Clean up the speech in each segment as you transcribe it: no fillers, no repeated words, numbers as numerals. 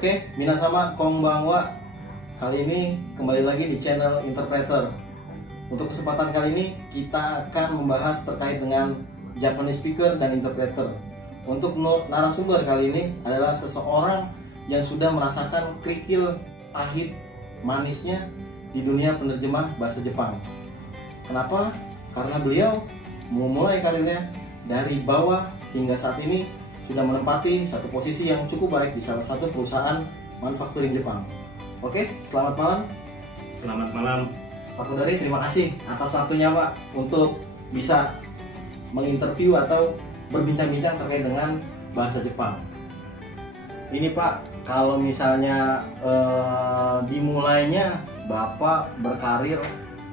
Oke, minasama konbanwa. Kali ini kembali lagi di channel Interpreter. Untuk kesempatan kali ini kita akan membahas terkait dengan Japanese speaker dan interpreter. Untuk narasumber kali ini adalah seseorang yang sudah merasakan kerikil pahit manisnya di dunia penerjemah bahasa Jepang. Kenapa? Karena beliau memulai karirnya dari bawah hingga saat ini sudah menempati satu posisi yang cukup baik di salah satu perusahaan manufacturing Jepang. Oke, selamat malam. Selamat malam. Pak Kodari, terima kasih atas waktunya Pak untuk bisa menginterview atau berbincang-bincang terkait dengan bahasa Jepang. Ini Pak, kalau misalnya dimulainya Bapak berkarir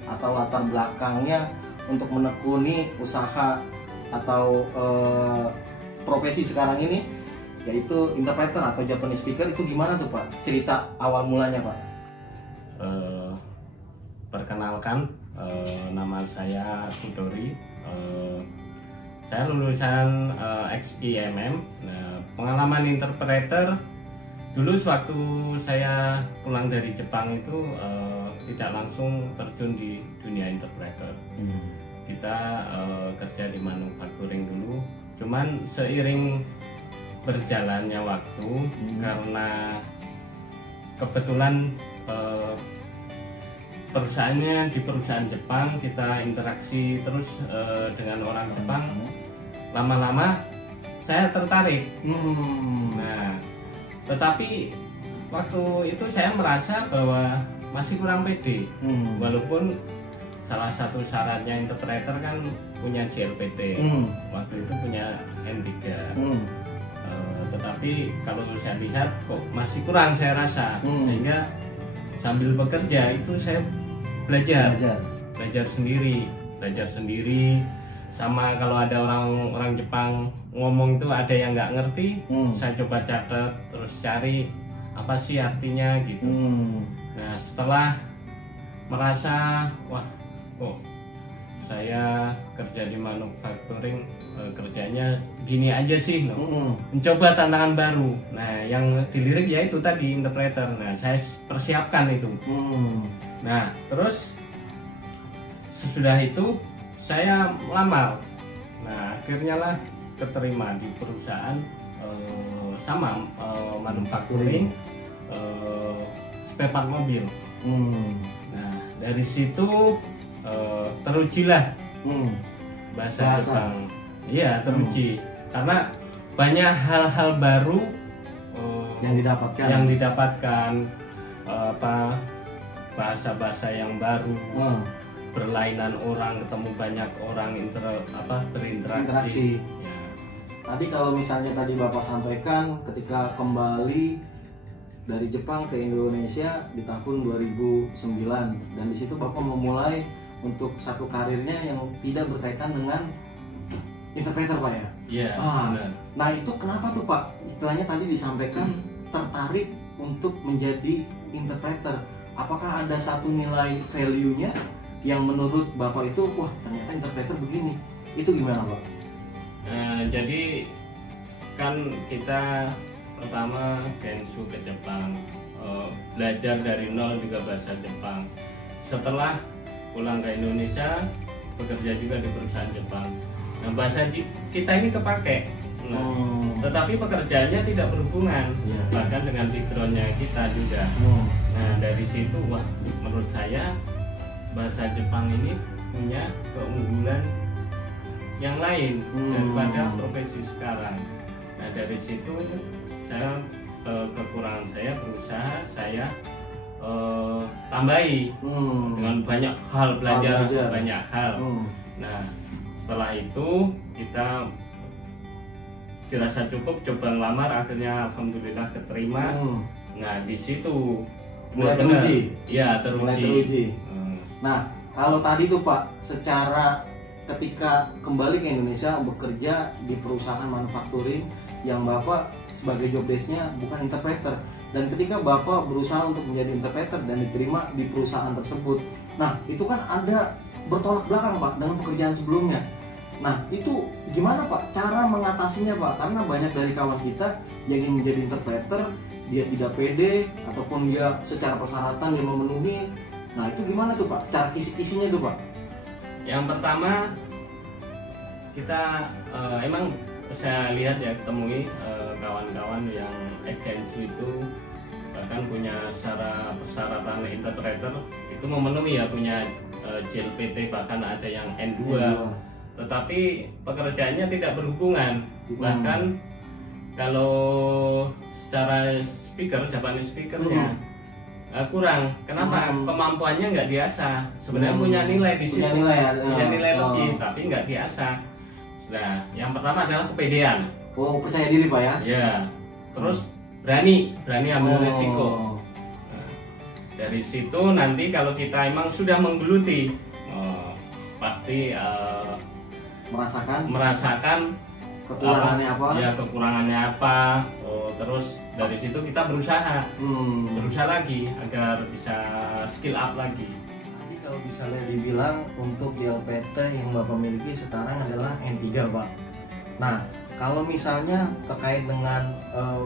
atau latar belakangnya untuk menekuni usaha atau profesi sekarang ini, yaitu interpreter atau Japanese speaker, itu gimana tuh Pak? Cerita awal mulanya Pak. Perkenalkan, nama saya Sudori. Saya lulusan XIMM. Nah, pengalaman interpreter dulu sewaktu saya pulang dari Jepang itu tidak langsung terjun di dunia interpreter. Kita kerja di manufacturing dulu. Cuman seiring berjalannya waktu, karena kebetulan perusahaannya di perusahaan Jepang, kita interaksi terus dengan orang Jepang. Lama-lama saya tertarik. Nah, tetapi waktu itu saya merasa bahwa masih kurang pede. Walaupun salah satu syaratnya interpreter kan punya JLPT, waktu itu punya N3. Tetapi kalau saya lihat kok masih kurang, saya rasa. Sehingga sambil bekerja itu saya belajar sendiri. Sama kalau ada orang Jepang ngomong itu ada yang nggak ngerti, saya coba catat, terus cari apa sih artinya gitu. Nah, setelah merasa wah kok saya kerja di manufacturing kerjanya gini aja sih, mencoba tantangan baru. Nah, yang dilirik ya itu tadi interpreter. Nah, saya persiapkan itu. Nah, terus sesudah itu saya melamar. Nah, akhirnya lah keterima di perusahaan sama manufacturing spare part mobil. Nah, dari situ terujilah bahasa Jepang. Iya, teruji. Karena banyak hal-hal baru yang didapatkan bahasa-bahasa yang baru, berlainan orang, ketemu banyak orang, berinteraksi. Ya. Tadi kalau misalnya tadi Bapak sampaikan ketika kembali dari Jepang ke Indonesia di tahun 2009, dan di situ Bapak memulai untuk satu karirnya yang tidak berkaitan dengan interpreter Pak ya? Iya, benar. Nah, itu kenapa tuh Pak? Istilahnya tadi disampaikan tertarik untuk menjadi interpreter. Apakah ada satu nilai value-nya yang menurut Bapak itu, wah ternyata interpreter begini? Itu gimana Pak? Jadi kan kita pertama Gensu ke Jepang, belajar dari nol juga bahasa Jepang. Setelah pulang ke Indonesia, bekerja juga di perusahaan Jepang. Nah, bahasa kita ini kepake. Nah, tetapi pekerjaannya tidak berhubungan, bahkan dengan backgroundnya kita juga. Nah, dari situ, wah, menurut saya bahasa Jepang ini punya keunggulan yang lain daripada profesi sekarang. Nah, dari situ saya kekurangan saya berusaha saya tambahi dengan banyak hal, belajar banyak hal. Nah, setelah itu kita dirasa cukup, coba ngelamar, akhirnya alhamdulillah keterima. Nah, di situ mulai teruji. Ya, teruji. Nah, kalau tadi tuh Pak, secara ketika kembali ke Indonesia bekerja di perusahaan manufacturing yang Bapak sebagai job desk-nya bukan interpreter, dan ketika Bapak berusaha untuk menjadi interpreter dan diterima di perusahaan tersebut, nah itu kan ada bertolak belakang Pak dengan pekerjaan sebelumnya. Nah, itu gimana Pak cara mengatasinya Pak? Karena banyak dari kawan kita yang ingin menjadi interpreter, dia tidak pede ataupun dia secara persyaratan dia memenuhi. Nah, itu gimana tuh Pak? Cara kisi-kisinya tuh Pak? Yang pertama, kita emang saya lihat ya, temui kawan-kawan yang agensi itu bahkan punya secara persyaratan interpreter itu memenuhi ya, punya JLPT, bahkan ada yang N2. Tetapi pekerjaannya tidak berhubungan. Bahkan kalau secara speaker, Japanese speakernya kurang. Kenapa? Kemampuannya nggak diasah. Sebenarnya punya nilai di situ, punya nilai lebih, tapi nggak diasah. Nah, yang pertama adalah kepedean. Oh, percaya diri Pak ya? Ya. Terus berani ambil risiko. Nah, dari situ nanti kalau kita emang sudah menggeluti, pasti merasakan kekurangannya apa? Ya, kekurangannya apa. Terus dari situ kita berusaha lagi agar bisa skill up lagi. Jadi kalau misalnya dibilang untuk JLPT yang Bapak miliki sekarang adalah N3 Pak. Nah, kalau misalnya terkait dengan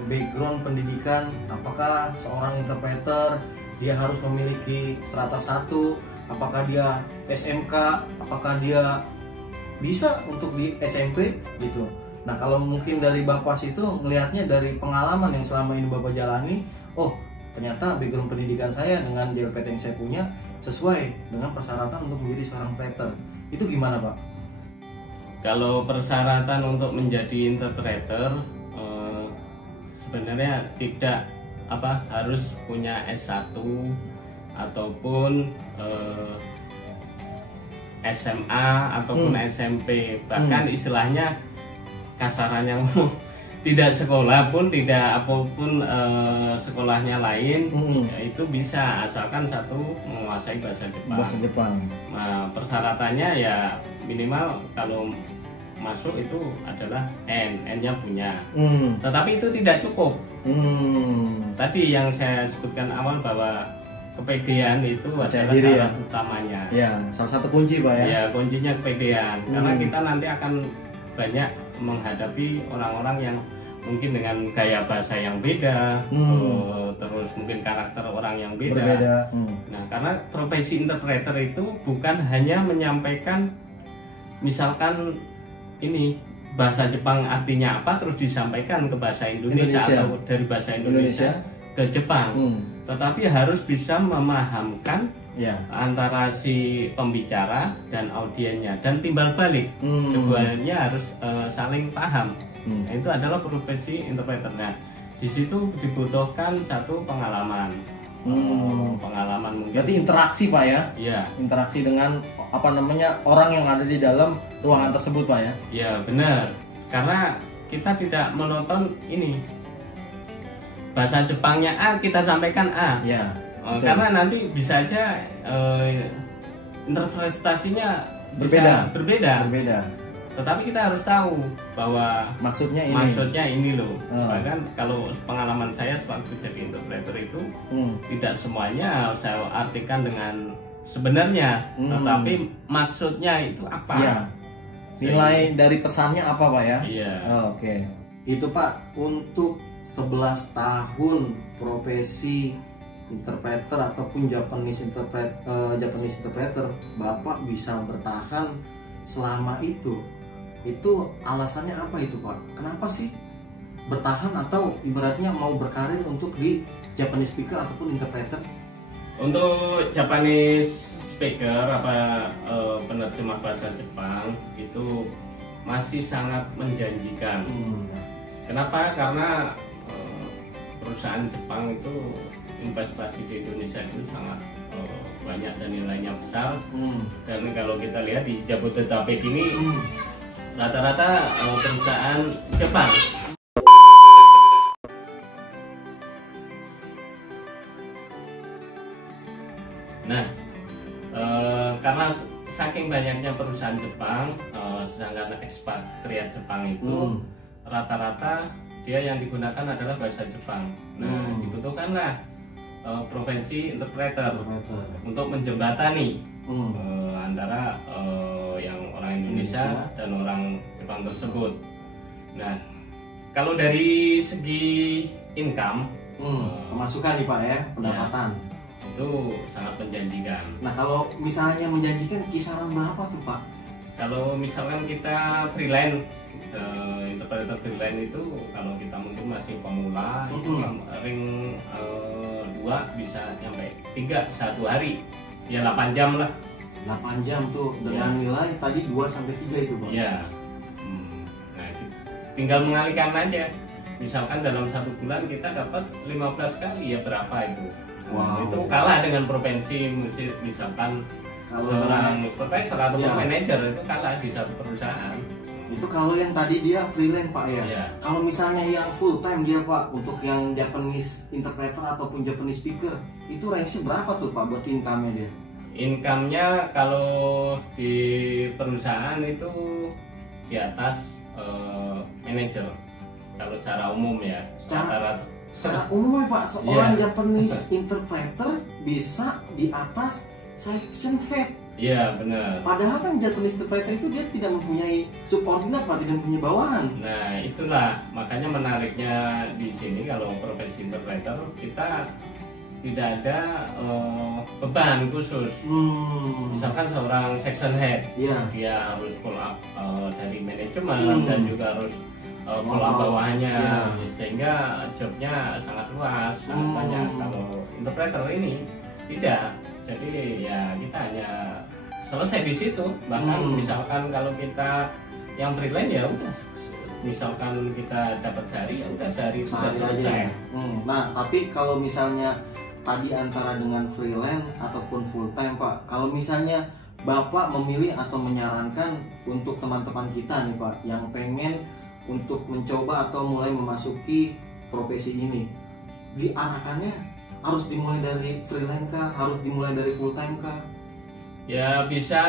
background pendidikan, apakah seorang interpreter dia harus memiliki strata 1, apakah dia SMK, apakah dia bisa untuk di SMP gitu. Nah, kalau mungkin dari Bapak situ melihatnya dari pengalaman yang selama ini Bapak jalani, oh ternyata background pendidikan saya dengan JLPT yang saya punya sesuai dengan persyaratan untuk menjadi seorang interpreter. Itu gimana Pak? Kalau persyaratan untuk menjadi interpreter sebenarnya tidak harus punya S1 ataupun SMA ataupun SMP, bahkan istilahnya kasarannya tidak sekolah pun, tidak apapun sekolahnya lain, ya itu bisa, asalkan satu menguasai bahasa Jepang. Nah, persyaratannya ya minimal kalau masuk itu adalah N-nya punya. Tetapi itu tidak cukup. Tadi yang saya sebutkan awal bahwa kepedean itu adalah syarat utamanya. Ya, salah satu kunci Pak ya. Ya, kuncinya kepedean. Karena kita nanti akan banyak menghadapi orang-orang yang mungkin dengan gaya bahasa yang beda, terus mungkin karakter orang yang beda. Nah, karena profesi interpreter itu bukan hanya menyampaikan misalkan ini bahasa Jepang artinya apa terus disampaikan ke bahasa Indonesia. Atau dari bahasa Indonesia ke Jepang, tetapi harus bisa memahamkan antara si pembicara dan audiennya, dan timbal balik keduanya harus saling paham. Nah, itu adalah profesi interpreter. Nah, di situ dibutuhkan satu pengalaman. Pengalaman mungkin. Berarti interaksi Pak ya? Iya. Interaksi dengan orang yang ada di dalam ruangan tersebut Pak ya? Iya benar. Karena kita tidak menonton ini bahasa Jepangnya A, kita sampaikan A. Ya. Karena nanti bisa aja interpretasinya berbeda. Tetapi kita harus tahu bahwa maksudnya ini loh. Bahkan kalau pengalaman saya waktu jadi interpreter itu tidak semuanya saya artikan dengan sebenarnya, tetapi maksudnya itu apa? Ya. Nilai dari pesannya apa Pak ya? Iya. Oke. Itu Pak, untuk 11 tahun profesi interpreter ataupun Japanese interpreter, Bapak bisa bertahan selama itu alasannya apa itu Pak? Kenapa sih bertahan, atau ibaratnya mau berkarir untuk di Japanese speaker ataupun interpreter? Untuk Japanese speaker penerjemah bahasa Jepang itu masih sangat menjanjikan. Kenapa? Karena perusahaan Jepang itu investasi di Indonesia itu sangat banyak dan nilainya besar. Dan kalau kita lihat di Jabodetabek ini rata-rata perusahaan Jepang. Nah, karena saking banyaknya perusahaan Jepang, sedangkan ekspatriat Jepang itu rata-rata dia yang digunakan adalah bahasa Jepang. Nah, dibutuhkanlah profesi interpreter untuk menjembatani antara yang orang Indonesia Indonesia dan orang Jepang tersebut. Nah, kalau dari segi income, pemasukan nih Pak ya, pendapatan, itu sangat menjanjikan. Nah, kalau misalnya menjanjikan kisaran berapa tuh Pak? Kalau misalkan kita freelance, interpreter freelance itu kalau kita mungkin masih pemula, itu ring 2 bisa sampai 3 satu hari, ya 8 jam lah. 8 jam tuh dengan nilai tadi 2 sampai 3 itu Pak? Iya. Nah, tinggal mengalihkan aja. Misalkan dalam 1 bulan kita dapat 15 kali, ya berapa itu? Wow. Itu kalah dengan provinsi, misalkan seorang supervisor atau manajer itu kalah di satu perusahaan. Itu kalau yang tadi dia freelance Pak ya. Kalau misalnya yang full time dia Pak, untuk yang Japanese interpreter ataupun Japanese speaker, itu range berapa tuh Pak buat income-nya dia? Income-nya kalau di perusahaan itu di atas manajer. Kalau secara umum ya. Secara umum ya Pak, seorang Japanese interpreter bisa di atas section head. Iya benar. Padahal kan Japanese interpreter itu dia tidak mempunyai subordinat Pak, tidak mempunyai bawahan. Nah itulah makanya menariknya di sini kalau profesi interpreter kita tidak ada beban khusus. Misalkan seorang section head, dia harus follow up dari manajemen dan juga harus follow up bawahannya, sehingga jobnya sangat luas, sangat banyak. Kalau interpreter ini tidak. Jadi ya kita hanya selesai di situ. Bahkan misalkan kalau kita yang freelance ya udah, misalkan kita dapat sehari ya udah sehari sudah selesai. Nah tapi kalau misalnya tadi antara dengan freelance ataupun full time Pak, kalau misalnya Bapak memilih atau menyarankan untuk teman-teman kita nih Pak yang pengen untuk mencoba atau mulai memasuki profesi ini, diarahkannya harus dimulai dari freelance kah? Harus dimulai dari full time kah? Ya bisa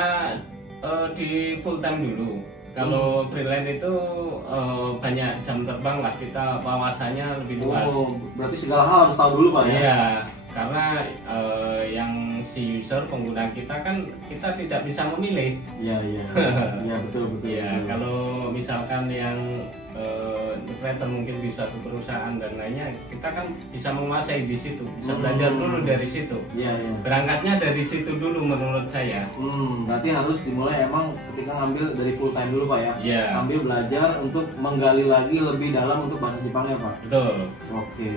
di full time dulu. Kalau freelance itu banyak jam terbang lah, kita wawasannya lebih luas. Berarti segala hal harus tahu dulu Pak ya? Iya, karena yang si user pengguna kita kan kita tidak bisa memilih. Iya betul. Ya kalau misalkan yang interpreter mungkin di suatu perusahaan dan lainnya, kita kan bisa menguasai di situ, bisa belajar dulu dari situ. Berangkatnya dari situ dulu menurut saya. Berarti harus dimulai emang ketika ngambil dari full time dulu Pak ya? Sambil belajar untuk menggali lagi lebih dalam untuk bahasa Jepangnya Pak? Betul. Oke.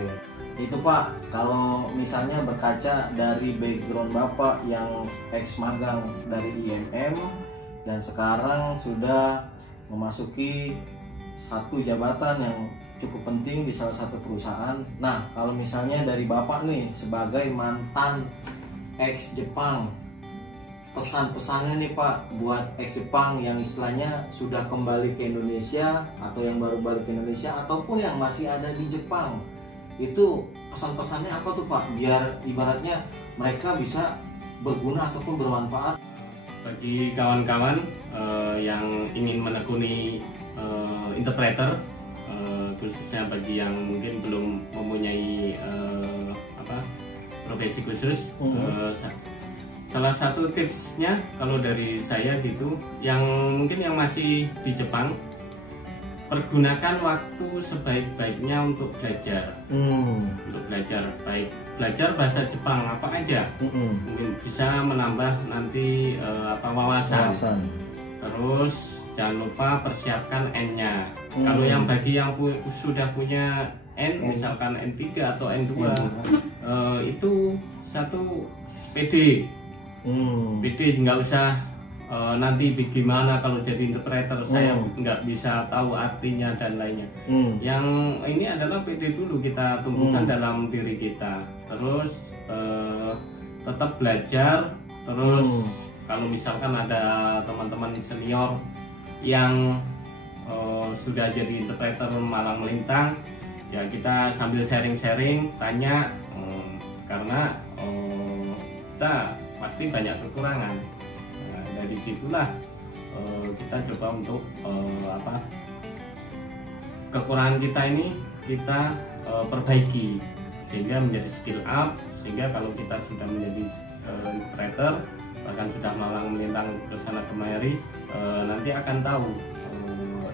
Itu Pak, kalau misalnya berkaca dari background Bapak yang ex magang dari IMM dan sekarang sudah memasuki satu jabatan yang cukup penting di salah satu perusahaan. Nah, kalau misalnya dari Bapak nih sebagai mantan ex Jepang, pesan-pesannya nih Pak buat ex Jepang yang istilahnya sudah kembali ke Indonesia atau yang baru balik ke Indonesia ataupun yang masih ada di Jepang, itu pesan-pesannya apa tuh Pak, biar ibaratnya mereka bisa berguna ataupun bermanfaat bagi kawan-kawan yang ingin menekuni interpreter, khususnya bagi yang mungkin belum mempunyai profesi khusus. Salah satu tipsnya kalau dari saya gitu, yang mungkin yang masih di Jepang, pergunakan waktu sebaik-baiknya untuk belajar. Untuk belajar, baik belajar bahasa Jepang apa aja, mungkin bisa menambah nanti wawasan. Terus jangan lupa persiapkan N-nya. Kalau yang bagi yang sudah punya N, misalkan N3 atau N2, itu satu PD. PD nggak usah nanti bagaimana kalau jadi interpreter saya nggak bisa tahu artinya dan lainnya. Yang ini adalah PD dulu kita tumbuhkan dalam diri kita. Terus tetap belajar. Terus kalau misalkan ada teman-teman senior yang sudah jadi interpreter malang melintang, ya kita sambil sharing-sharing, tanya, karena kita pasti banyak kekurangan. Nah, dari situlah kita coba untuk kekurangan kita ini kita perbaiki sehingga menjadi skill up, sehingga kalau kita sudah menjadi interpreter bahkan sudah malang melintang ke sana kemari, nanti akan tahu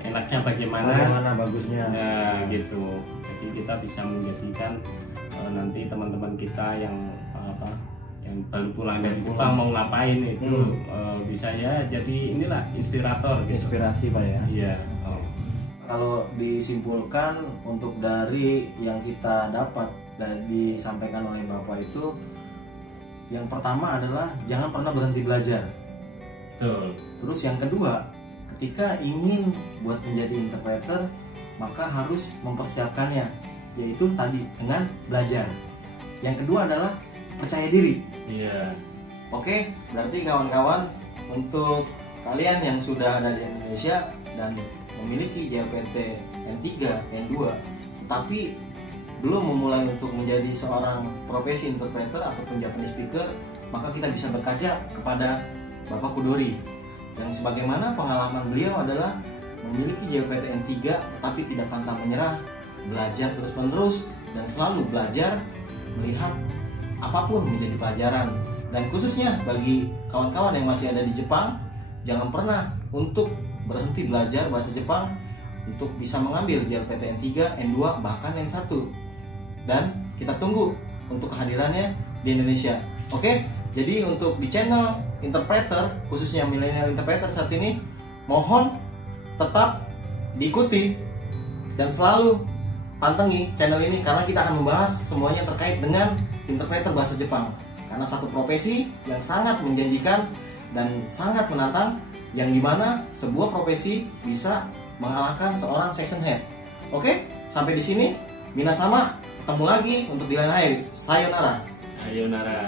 enaknya bagaimana bagusnya. Nah, gitu. Jadi kita bisa menjadikan nanti teman-teman kita yang yang baru pulang dari Jepang mau ngapain itu bisa ya jadi inilah inspirator gitu. Inspirasi Pak ya. Iya. Kalau disimpulkan untuk dari yang kita dapat dan disampaikan oleh Bapak itu, yang pertama adalah jangan pernah berhenti belajar. Betul. Terus yang kedua, ketika ingin buat menjadi interpreter, maka harus mempersiapkannya, yaitu tadi dengan belajar. Yang kedua adalah percaya diri. Iya. Oke, berarti kawan-kawan, untuk kalian yang sudah ada di Indonesia dan memiliki JLPT N3, N2, tetapi belum memulai untuk menjadi seorang profesi interpreter ataupun Japanese speaker, maka kita bisa berkaca kepada Bapak Kudori. Dan sebagaimana pengalaman beliau adalah memiliki JLPT N3 tetapi tidak pantang menyerah, belajar terus-menerus dan selalu belajar, melihat apapun menjadi pelajaran. Dan khususnya bagi kawan-kawan yang masih ada di Jepang, jangan pernah untuk berhenti belajar bahasa Jepang untuk bisa mengambil JLPT N3, N2, bahkan N1. Dan kita tunggu untuk kehadirannya di Indonesia. Oke, jadi untuk di channel interpreter, khususnya milenial interpreter saat ini, mohon tetap diikuti dan selalu pantengi channel ini, karena kita akan membahas semuanya terkait dengan interpreter bahasa Jepang. Karena satu profesi yang sangat menjanjikan dan sangat menantang, yang dimana sebuah profesi bisa mengalahkan seorang section head. Oke, sampai di sini. Minasama, ketemu lagi untuk di lain hari. Sayonara. Sayonara.